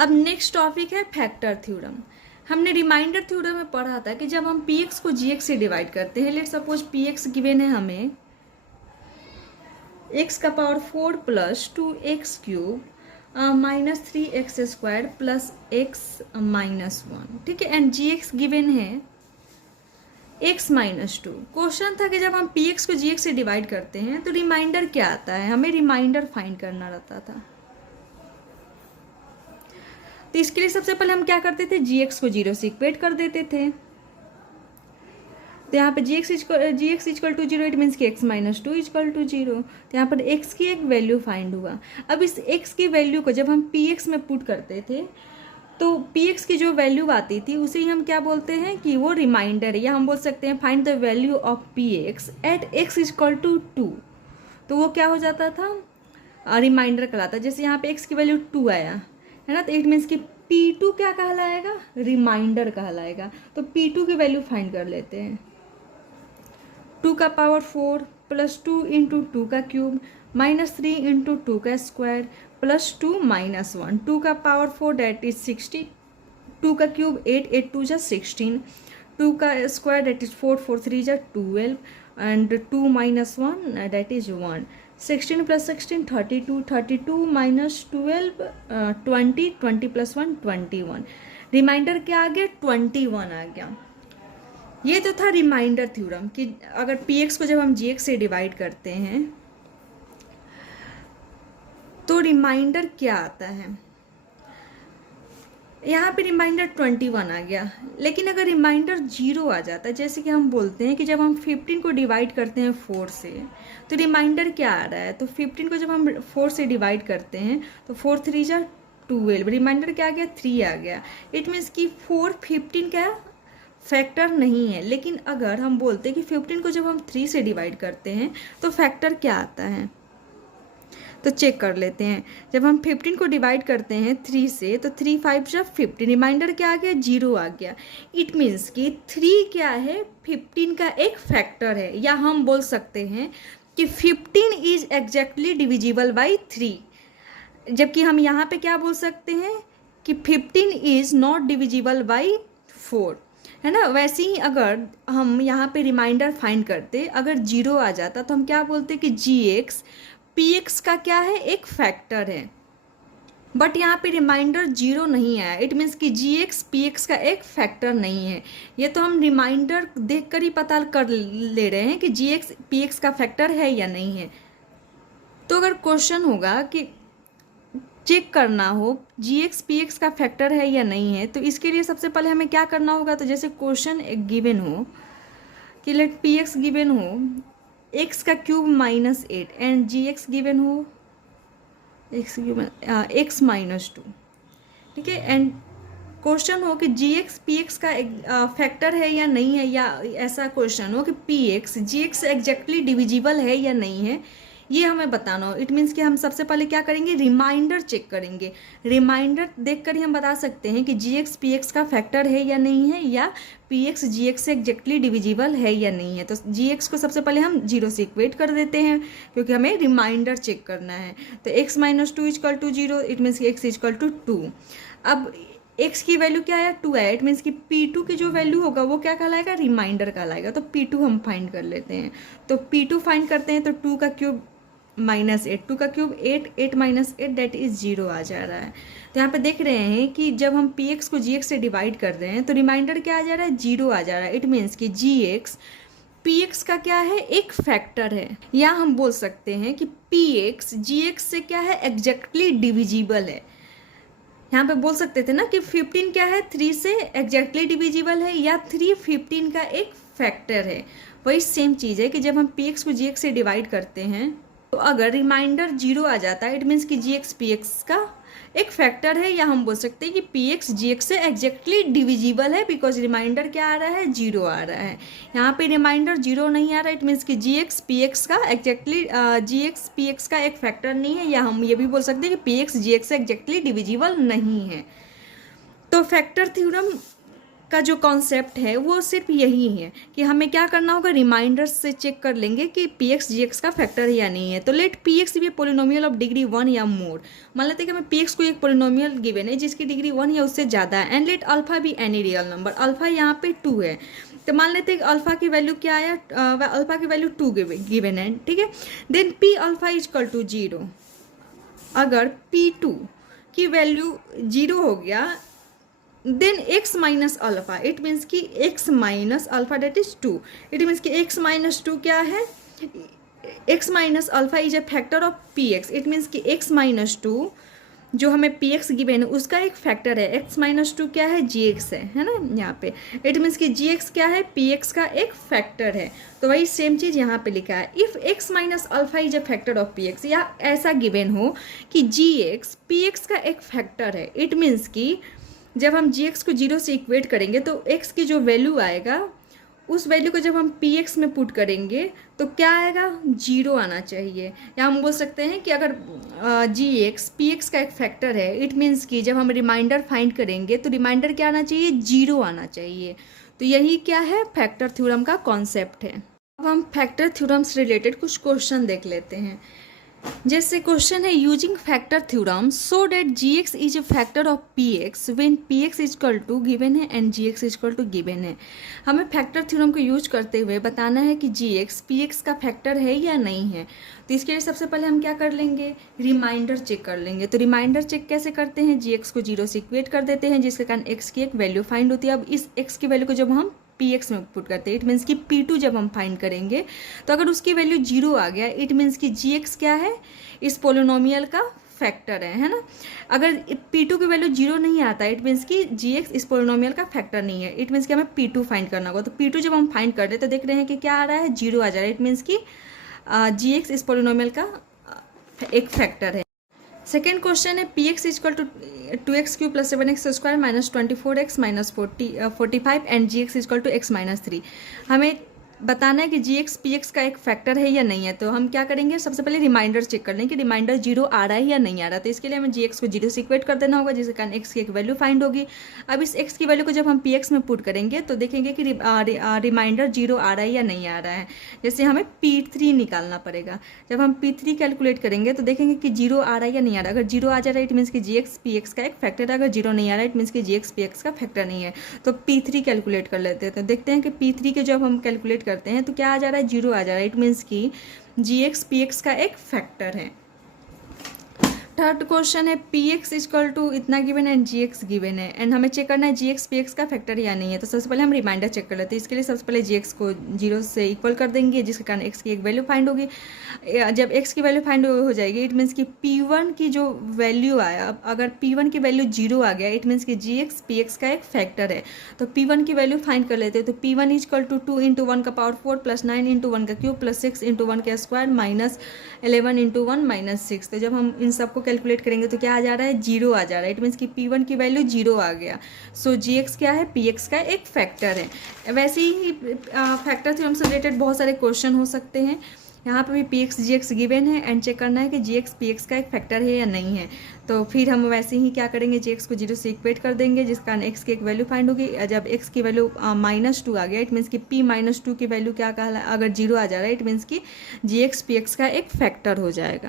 अब next topic है factor theorem. हमने रिमाइंडर थ्योरम में पढ़ा था कि जब हम px को gx से डिवाइड करते हैं, लेट सपोज px गिवन है हमें x का power 4 plus 2x cube minus 3x² plus x minus 1, ठीक है, एंड gx गिवन है x माइनस 2। क्वेश्चन था कि जब हम px को gx से डिवाइड करते हैं तो रिमाइंडर क्या आता है, हमें रिमाइंडर फाइंड करना रहता था। तो इसके लिए सबसे पहले हम क्या करते थे, gx को 0 से इक्वेट कर देते थे। तो यहाँ पे gx equal to 0, it means कि x माइनस 2 इक्वल टू 0। तो यहाँ पर x की एक वैल्यू फाइंड हुआ। अब इस x की वैल्यू को जब हम px में पुट करते थे तो px की जो वैल्यू आती थी उसे ही हम क्या बोलते हैं कि वो रिमाइंडर है, या हम बोल सकते हैं find the value of px at x equal to 2। तो वो क्या हो जाता था, रिमाइंडर कहलाता। जैसे यहाँ पे x की वैल्यू 2 आया है ना, तो इट मीन्स कि P2 क्या कहलाएगा, रिमाइंडर कहलाएगा। तो P2 की वैल्यू फाइंड कर लेते हैं। 2 का पावर 4 प्लस 2 इंटू 2 का क्यूब माइनस 3 इंटू 2 का स्क्वायर प्लस 2 माइनस 1। 2 का पावर 4 डेट इज 60, 2 का क्यूब 8, 8 2 जा 16, 2 का स्क्वायर डेट इज 4, 4 3 जा 12 and 2 minus 1 that is 1। 16 plus 16 32, 32 minus 12 20, 20 plus 1 21। Remainder क्या आ गया, 21 आ गया। ये तो था रिमाइंडर थ्योरम कि अगर px को जब हम gx से डिवाइड करते हैं तो रिमाइंडर क्या आता है। यहाँ पे रिमाइंडर 21 आ गया, लेकिन अगर रिमाइंडर 0 आ जाता है, जैसे कि हम बोलते हैं कि जब हम 15 को डिवाइड करते हैं 4 से तो रिमाइंडर क्या आ रहा है, तो 15 को जब हम 4 से डिवाइड करते हैं तो 4 3 जा 12, रिमाइंडर क्या आ गया, 3 आ गया। इट मीन्स कि 4 15 का फैक्टर नहीं है। लेकिन अगर हम बोलते हैं कि 15 को जब हम 3 से डिवाइड करते हैं तो फैक्टर क्या आता है, तो चेक कर लेते हैं। जब हम 15 को डिवाइड करते हैं 3 से तो 3 5 जा 15, रिमाइंडर क्या आ गया, 0 आ गया। इट मीन्स कि 3 क्या है, 15 का एक फैक्टर है, या हम बोल सकते हैं कि 15 इज एग्जैक्टली डिविजिबल बाई 3। जबकि हम यहाँ पे क्या बोल सकते हैं कि 15 इज नॉट डिविजिबल बाई 4, है ना। वैसे ही अगर हम यहाँ पे रिमाइंडर फाइंड करते, अगर 0 आ जाता तो हम क्या बोलते कि gx px का क्या है, एक फैक्टर है। बट यहाँ पे रिमाइंडर 0 नहीं आया, इट मीन्स कि gx px का एक फैक्टर नहीं है। ये तो हम रिमाइंडर देखकर ही पता कर ले रहे हैं कि gx px का फैक्टर है या नहीं है। तो अगर क्वेश्चन होगा कि चेक करना हो gx px का फैक्टर है या नहीं है, तो इसके लिए सबसे पहले हमें क्या करना होगा, तो जैसे क्वेश्चन एक गिवन हो कि लेट px गिवन हो x का cube minus 8 and gx given हो x माइनस 2, ठीक है, एंड क्वेश्चन हो कि gx px का फैक्टर है या नहीं है, या ऐसा क्वेश्चन हो कि px gx एग्जैक्टली डिविजिबल है या नहीं है, ये हमें बताना हो। इट मीन्स कि हम सबसे पहले क्या करेंगे, रिमाइंडर चेक करेंगे। रिमाइंडर देखकर ही हम बता सकते हैं कि gx px का फैक्टर है या नहीं है, या px gx से एग्जैक्टली डिविजिबल है या नहीं है। तो gx को सबसे पहले हम 0 से इक्वेट कर देते हैं क्योंकि हमें रिमाइंडर चेक करना है। तो x minus 2 equal to 0, it means कि x इक्वल टू 2। अब x की वैल्यू क्या आया, 2 आया, इट मीन्स कि P2 की जो वैल्यू होगा वो क्या कहलाएगा, रिमाइंडर कहलाएगा। तो P2 हम फाइंड कर लेते हैं। तो P2 फाइंड करते हैं तो 2 का क्यूब माइनस 8, 2 का क्यूब 8, 8 माइनस 8 डेट इज 0 आ जा रहा है। तो यहाँ पे देख रहे हैं कि जब हम px को gx से डिवाइड कर रहे हैं तो रिमाइंडर क्या आ जा रहा है, 0 आ जा रहा है। इट मीन्स कि gx px का क्या है, एक फैक्टर है, या हम बोल सकते हैं कि px gx से क्या है, एग्जैक्टली डिविजिबल है। यहाँ पे बोल सकते थे ना कि 15 क्या है, 3 से एग्जैक्टली डिविजिबल है, या 3 15 का एक फैक्टर है। वही सेम चीज़ है कि जब हम px को gx से डिवाइड करते हैं तो अगर रिमाइंडर 0 आ जाता है, इट मीन्स कि gx px का एक फैक्टर है, या हम बोल सकते हैं कि px gx से एग्जैक्टली डिविजिबल है, बिकॉज रिमाइंडर क्या आ रहा है, 0 आ रहा है। यहाँ पे रिमाइंडर 0 नहीं आ रहा है, इट मीन्स कि gx px का एग्जैक्टली gx px का एक फैक्टर नहीं है, या हम ये भी बोल सकते हैं कि px gx से एग्जैक्टली डिविजिबल नहीं है। तो फैक्टर थ्योरम का जो कॉन्सेप्ट है वो सिर्फ यही है कि हमें क्या करना होगा, रिमाइंडर्स से चेक कर लेंगे कि पी एक्स जी एक्स का फैक्टर है या नहीं है। तो let P X be polynomial of degree 1 या मोर। मान लेते हैं कि हमें पी एक्स को एक पोलिनोमियल गिवन है जिसकी डिग्री 1 या उससे ज़्यादा है, एंड लेट अल्फा भी एनी रियल नंबर। अल्फा यहाँ पे 2 है, तो मान लेते हैं कि अल्फा की वैल्यू क्या आया, अल्फा की वैल्यू 2 गिवन है, ठीक है। Then P alpha is equal to 0। अगर P2 की वैल्यू 0 हो गया, then x minus alpha, it means कि x minus alpha that is 2। It means कि x माइनस 2 क्या है, x minus alpha is a factor of px। It means कि x minus 2 जो हमें px गिवन है उसका एक फैक्टर है। x माइनस 2 क्या है, gx है ना यहाँ पे। इट मीन्स कि gx क्या है, px का एक फैक्टर है। तो वही सेम चीज़ यहाँ पे लिखा है, if x minus alpha is a factor of px, या ऐसा गिवन हो कि gx px का एक फैक्टर है। इट मीन्स कि जब हम gx को 0 से इक्वेट करेंगे तो x की जो वैल्यू आएगा उस वैल्यू को जब हम px में पुट करेंगे तो क्या आएगा, 0 आना चाहिए। या हम बोल सकते हैं कि अगर gx px का एक फैक्टर है, इट मीन्स कि जब हम रिमाइंडर फाइंड करेंगे तो रिमाइंडर क्या आना चाहिए, 0 आना चाहिए। तो यही क्या है, फैक्टर थ्योरम का कॉन्सेप्ट है। अब हम फैक्टर थ्योरम से रिलेटेड कुछ क्वेश्चन देख लेते हैं। जैसे क्वेश्चन है, using factor theorem show that G X is a factor of P X when P X is equal to given है and G X is equal to given है। हमें फैक्टर थ्योरम को use करते हुए बताना है कि जी एक्स पी एक्स का फैक्टर है या नहीं है। तो इसके लिए सबसे पहले हम क्या कर लेंगे, रिमाइंडर चेक कर लेंगे। तो रिमाइंडर चेक कैसे करते हैं, जी एक्स को 0 से इक्वेट कर देते हैं जिसके कारण एक्स की एक वैल्यू फाइंड होती है। अब इस एक्स की वैल्यू को जब हम पी एक्स में पुट करते हैं, इट मीन्स कि P2 जब हम फाइंड करेंगे तो अगर उसकी वैल्यू 0 आ गया, इट मीन्स कि जी एक्स क्या है, इस पोलिनोमियल का फैक्टर है ना। अगर P2 की वैल्यू 0 नहीं आता, इट मीन्स कि जी एक्स इस पोलिनोमियल का फैक्टर नहीं है। इट मीन्स कि हमें P2 फाइंड करना होगा। तो P2 जब हम फाइंड कर रहे हैं तो देख रहे हैं कि क्या आ रहा है, 0 आ जा रहा है। इट मीन्स कि जी एक्स इस पोलिनोमियल का एक फैक्टर है। सेकेंड क्वेश्चन है, P X is equal to 2x cube plus 7x square minus 24x minus 45 and G X is equal to x minus 3। हमें बताना है कि जी एक्स पी एक्स का एक फैक्टर है या नहीं है। तो हम क्या करेंगे, सबसे पहले रिमाइंडर चेक कर लें कि रिमाइंडर 0 आ रहा है या नहीं आ रहा। तो इसके लिए हमें जी एक्स को 0 से इक्वेट कर देना होगा जिसके कारण एक्स की एक वैल्यू फाइंड होगी। अब इस एक्स की वैल्यू को जब हम पी एक्स में पुट करेंगे तो देखेंगे कि रिमाइंडर 0 आ रहा है या नहीं आ रहा है। जैसे हमें P3 निकालना पड़ेगा। जब हम P3 कैलकुलेट करेंगे तो देखेंगे कि 0 आ रहा है या नहीं आ रहा। अगर 0 आ जा रहा है इट मीन्स कि जी एक्स पी एक्स का एक फैक्टर है। अगर 0 नहीं आ रहा है इट मीन्स कि जी एक्स पी एक्स का फैक्टर नहीं है। तो P3 कैलकुलेट कर लेते हैं। तो देखते हैं कि P3 के जब हम कैलकुलेट करते हैं तो क्या आ जा रहा है, 0 आ जा रहा है। इट मीन्स कि जी एक्स पी एक्स का एक फैक्टर है। थर्ड क्वेश्चन है, पी एक्स इजक्वल टू इतना गिवन है एंड जी एक्स गिवन है एंड हमें चेक करना है जी एक्स पी एक्स का फैक्टर या नहीं है। तो सबसे पहले हम रिमाइंडर चेक कर लेते हैं। इसके लिए सबसे पहले जी एक्स को 0 से इक्वल कर देंगे जिसके कारण एक्स की एक वैल्यू फाइंड होगी। जब एक्स की वैल्यू फाइंड हो जाएगी इट मीन्स कि P1 की जो वैल्यू आया, अगर P1 की वैल्यू 0 आ गया इट मीन्स कि जी एक्स पी एक्स का एक फैक्टर है। तो P1 की वैल्यू फाइंड कर लेते हैं। तो P1 इजक्वल टू 2 इंटू 1 का पावर 4 प्लस 9 इंटू 1 का क्यूब प्लस 6 इंटू 1 का स्क्वायर माइनस 11 इंटू 1 माइनस 6। तो जब हम इन सबको कैलकुलेट करेंगे तो क्या आ जा रहा है, 0 आ जा रहा है। इट मीन्स कि P1 की वैल्यू 0 आ गया। सो जी एक्स क्या है, पी एक्स का एक फैक्टर है। वैसे ही फैक्टर थ्योरम से रिलेटेड बहुत सारे क्वेश्चन हो सकते हैं। यहाँ पे भी P X G x given है एंड चेक करना है कि जी एक्स पी एक्स का एक फैक्टर है या नहीं है। तो फिर हम वैसे ही क्या करेंगे, जी एक्स को 0 से इक्वेट कर देंगे जिस कारण एक्स की एक वैल्यू फाइंड होगी। जब एक्स की वैल्यू -2 आ गया इट मीन्स कि P-2 की वैल्यू क्या कहला, अगर 0 आ जा रहा है इट मीन्स कि जी एक्स पी एक्स का एक फैक्टर हो जाएगा।